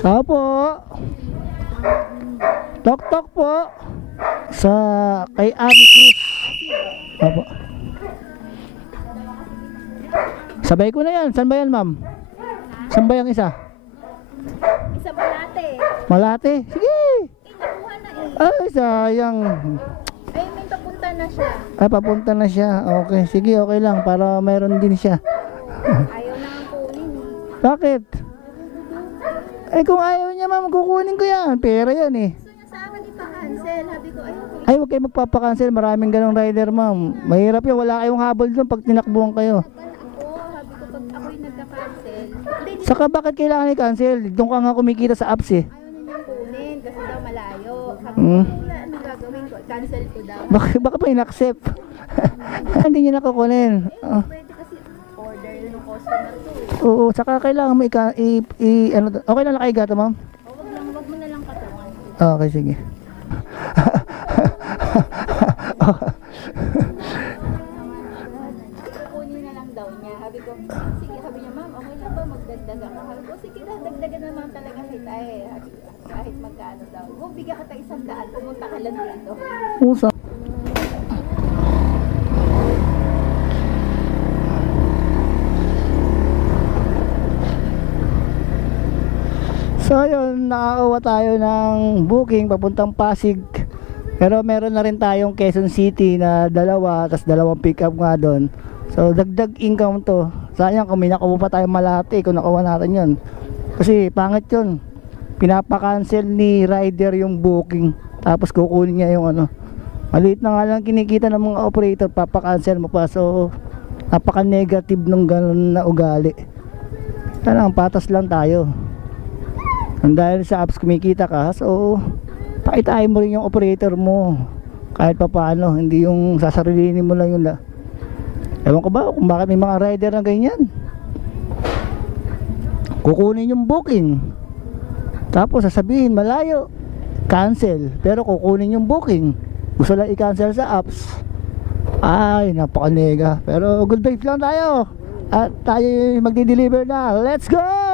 Tao po. Tok tok po. Sa kay Ami Cruz. Opo. Sabay ko na yan. Saan ba yan, ma'am? Saan ba yung isa? Isa Malate. Malate? Sige. Nakuha na Ay, sayang. Ay, may papunta na siya. Ay, papunta na siya. Okay, sige, okay lang. Para mayroon din siya. Ayaw na ang kunin. Bakit? Eh, kung ayaw niya, ma'am, kukunin ko yan. Pera yan eh. Gusto niya sa akin ipa-cancel. Sabi ko, ayaw. Ay, huwag kayo magpapakancel. Maraming ganong rider, ma'am. Mahirap yun. Wala kayong habol doon pag tinakbuhan kayo. Sabi ko, pag ako'y nagka-cancel. Saka bakit kailangan i-cancel? Doon ka nga kumikita sa apps eh. Ayaw na niyang kunin kasi daw malayo. Sabi ko, Hmm. wala, anong gagawin ko? Cancel ko daw. Baka pa in-accept? Hindi niya nakukunin. Oh. Pwede kasi order ng customer to eh. Oo, saka kailangan mo ano, okay lang nakahiga to, ma'am? O, wag mo na lang katawan. Okay, sige. Kukunin na lang daw niya. Sabi ko, sige, sabi niya, ma'am, okay lang ba magdagdag ako? Sabi ko, sige na, dagdagan naman talaga kita eh. Sabi ko, kahit magkano daw. Huwag bigyan kita 100, pumunta ka lang dito. Usa. So yun, nakakawa tayo ng booking papuntang Pasig. Pero meron na rin tayong Quezon City na dalawa, tas dalawang pick up nga doon. So dagdag income to. Sayang kung may nakuha pa tayong Malate kung nakuha natin yun. Kasi pangit yun. Pinapa-cancel ni rider yung booking. Tapos kukunin niya yung ano. Maliit na nga lang kinikita ng mga operator, papa-cancel mo pa. So napaka-negative nung ganun na ugali. Tanang patas lang tayo. Dahil sa apps kumikita ka, so pakitain mo rin yung operator mo kahit pa paano, hindi yung sasarilinin mo lang yun. Ewan ko ba kung bakit may mga rider na ganyan, kukunin yung booking tapos sasabihin malayo, cancel, pero kukunin yung booking, gusto lang i-cancel sa apps. Ay, napaka-nega. Pero good vibes lang tayo at tayo magdi-deliver na. Let's go!